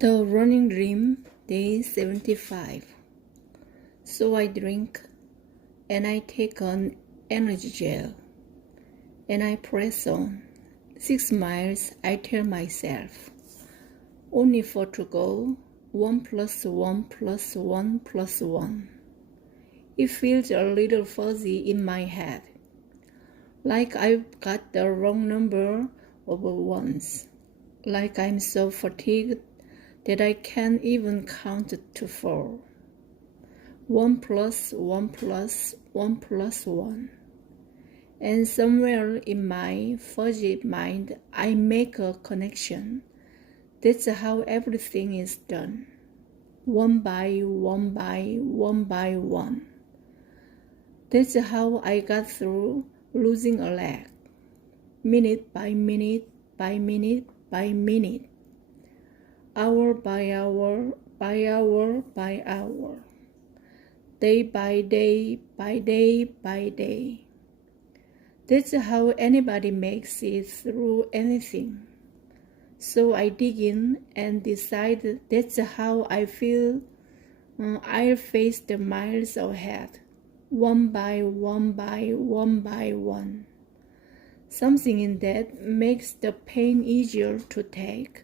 The Running Dream, Day 75. So I drink, and I take an energy gel, and I press on. 6 miles, I tell myself. Only 4 to go, 1 plus 1 plus 1 plus 1. It feels a little fuzzy in my head, like I've got the wrong number of ones, like I'm so fatigued that I can't even count to 4. 1 plus 1 plus 1 plus 1. And somewhere in my fuzzy mind, I make a connection. That's how everything is done. 1 by 1 by 1 by 1. That's how I got through losing a leg. Minute by minute by minute by minute. Hour by hour by hour by hour. Day by day by day by day. That's how anybody makes it through anything. So I dig in and decide that's how I feel I'll face the miles ahead, 1 by 1 by 1 by 1. Something in that makes the pain easier to take,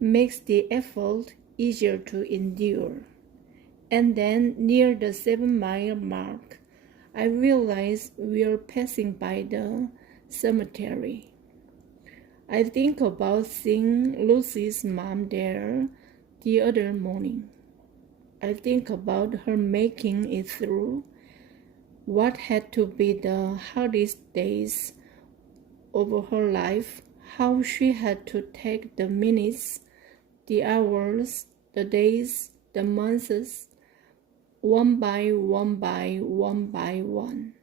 makes the effort easier to endure. And then near the 7-mile mark, I realize we're passing by the cemetery. I think about seeing Lucy's mom there the other morning. I think about her making it through what had to be the hardest days of her life, how she had to take the minutes, the hours, the days, the months, 1 by 1 by 1 by 1.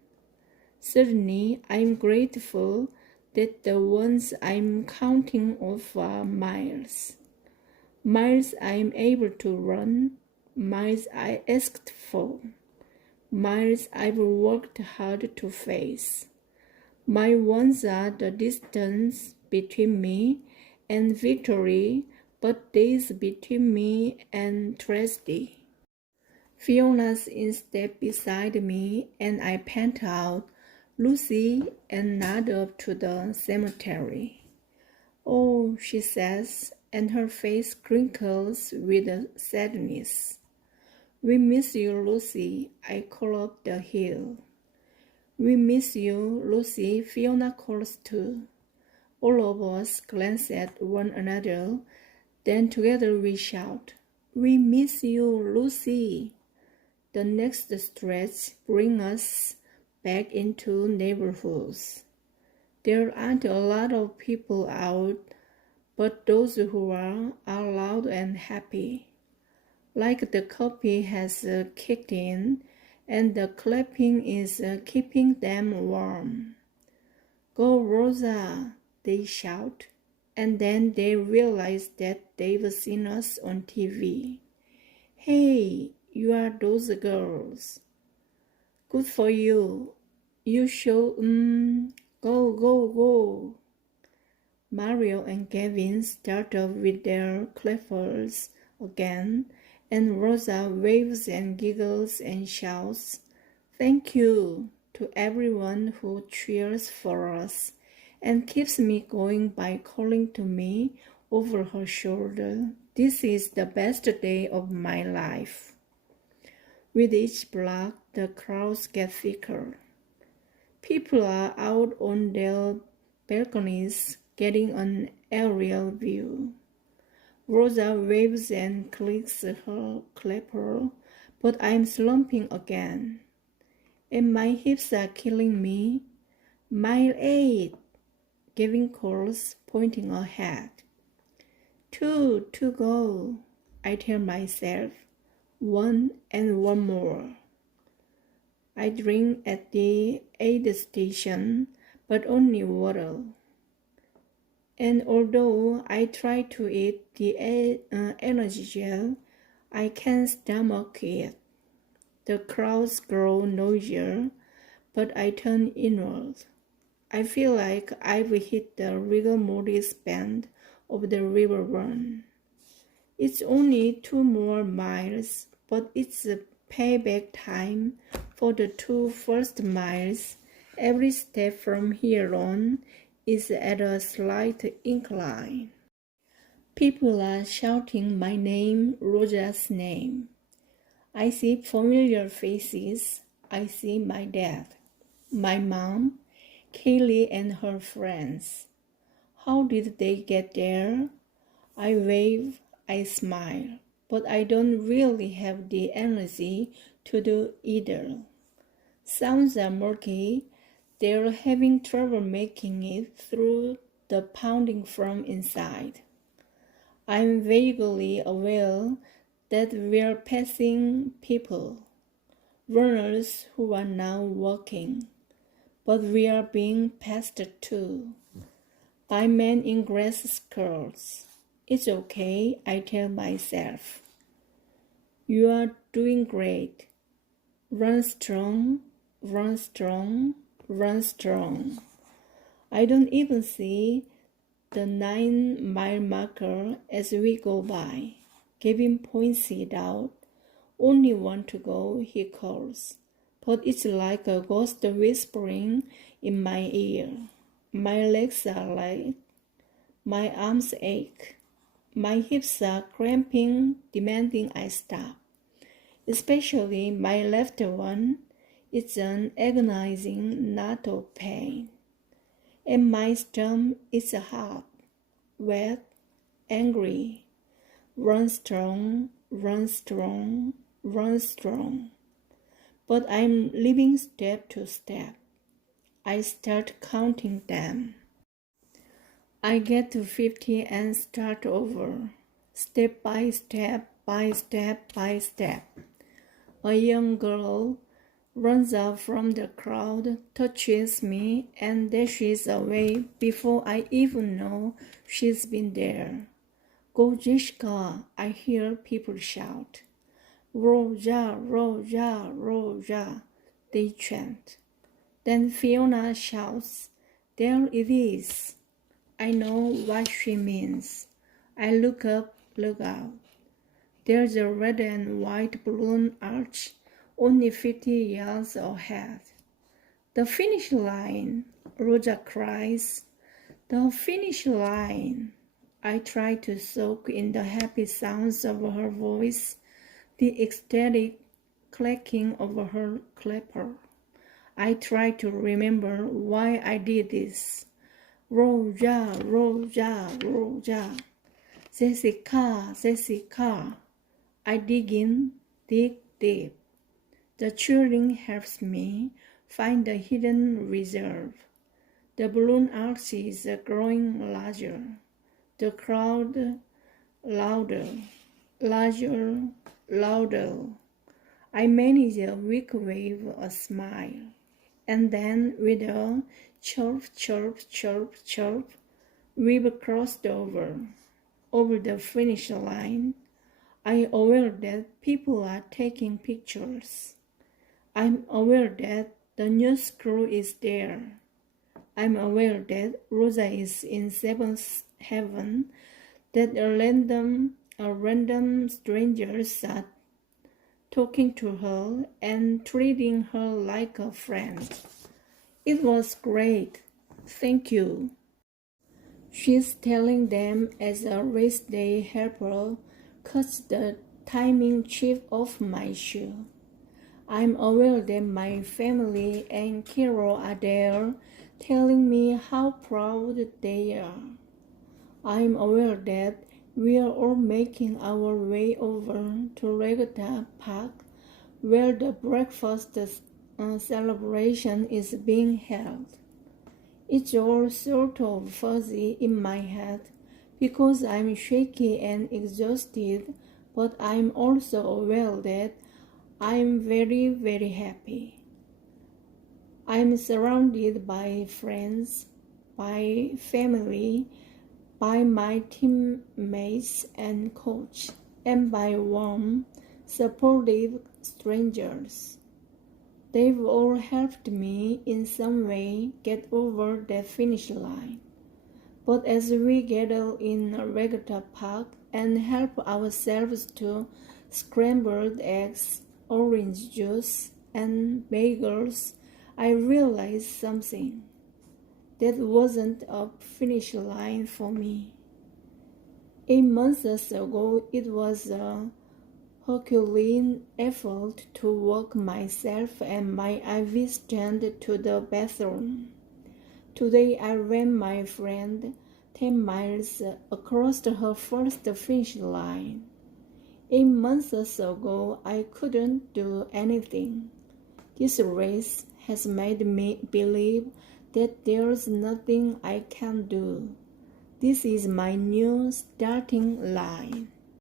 Certainly, I'm grateful that the ones I'm counting off are miles. Miles I'm able to run, miles I asked for, miles I've worked hard to face. My ones are the distance between me and victory, but days between me and tragedy. Fiona's in step beside me, and I pant out, Lucy, and nod up to the cemetery. Oh, she says, and her face crinkles with sadness. We miss you, Lucy, I call up the hill. We miss you, Lucy, Fiona calls too. All of us glance at one another, then together we shout, We miss you, Lucy. The next stretch brings us back into neighborhoods. There aren't a lot of people out, but those who are loud and happy. Like the coffee has kicked in, and the clapping is keeping them warm. Go Rosa, they shout, and then they realize that they've seen us on TV. Hey, you are those girls. Good for you. You show, go, go, go. Mario and Gavin start off with their clappers again, and Rosa waves and giggles and shouts, Thank you to everyone who cheers for us and keeps me going by calling to me over her shoulder, This is the best day of my life. With each block, the crowds get thicker. People are out on their balconies getting an aerial view. Rosa waves and clicks her clapper, but I'm slumping again. And my hips are killing me. Mile 8, Gavin calls, pointing ahead. 2 to go, I tell myself. 1 and 1 more. I drink at the aid station, but only water. And although I try to eat the energy gel, I can't stomach it. The crowds grow noisier, but I turn inward. I feel like I've hit the rigor mortis bend of the river run. It's only 2 more miles, but it's payback time for the 2 first miles. Every step from here on is at a slight incline. People are shouting my name, Rosa's name. I see familiar faces. I see my dad, my mom, Kaylee and her friends. How did they get there? I wave, I smile, but I don't really have the energy to do either. Sounds are murky. They're having trouble making it through the pounding from inside. I'm vaguely aware that we're passing people, runners who are now walking, but we are being passed too, by men in grass skirts. It's okay, I tell myself. You are doing great. Run strong, run strong, run strong. I don't even see the 9-mile marker as we go by. Gavin points it out. Only one to go, he calls. But it's like a ghost whispering in my ear. My legs are light. My arms ache. My hips are cramping, demanding I stop. Especially my left one. It's an agonizing knot of pain. And my stomach is hot, wet, angry. Run strong, run strong, run strong. But I'm living step to step. I start counting them. I get to 50 and start over, step by step, by step, by step. A young girl runs out from the crowd, touches me, and dashes away before I even know she's been there. Go Jessica, I hear people shout. Rosa, Rosa, Rosa, they chant. Then Fiona shouts, there it is. I know what she means. I look up, look out. There's a red and white balloon arch only 50 yards ahead. The finish line, Rosa cries. The finish line. I try to soak in the happy sounds of her voice, the ecstatic clacking of her clapper. I try to remember why I did this. Rosa, Rosa, Rosa. Jessica, Jessica. I dig in, dig deep. The cheering helps me find the hidden reserve. The balloon arch is growing larger. The crowd louder, larger, louder. I manage a weak wave, a smile. And then with a chirp, chirp, chirp, chirp, we've crossed over the finish line. I'm aware that people are taking pictures. I'm aware that the news crew is there. I'm aware that Rosa is in seventh heaven, that random strangers are talking to her and treating her like a friend. It was great. Thank you. She's telling them as a race day helper cuts the timing chip off my shoe. I'm aware that my family and Carol are there telling me how proud they are. I'm aware that we are all making our way over to Regatta Park, where the breakfast celebration is being held. It's all sort of fuzzy in my head because I'm shaky and exhausted, but I'm also aware that I'm very, very happy. I'm surrounded by friends, by family, by my teammates and coach, and by warm, supportive strangers. They've all helped me in some way get over the finish line. But as we gather in Regatta Park, and help ourselves to scrambled eggs, orange juice, and bagels, I realized something. That wasn't a finish line for me. 8 months ago, it was a Herculean effort to walk myself and my IV stand to the bathroom. Today I ran my friend 10 miles across her first finish line. 8 months ago, I couldn't do anything. This race has made me believe that there's nothing I can do. This is my new starting line.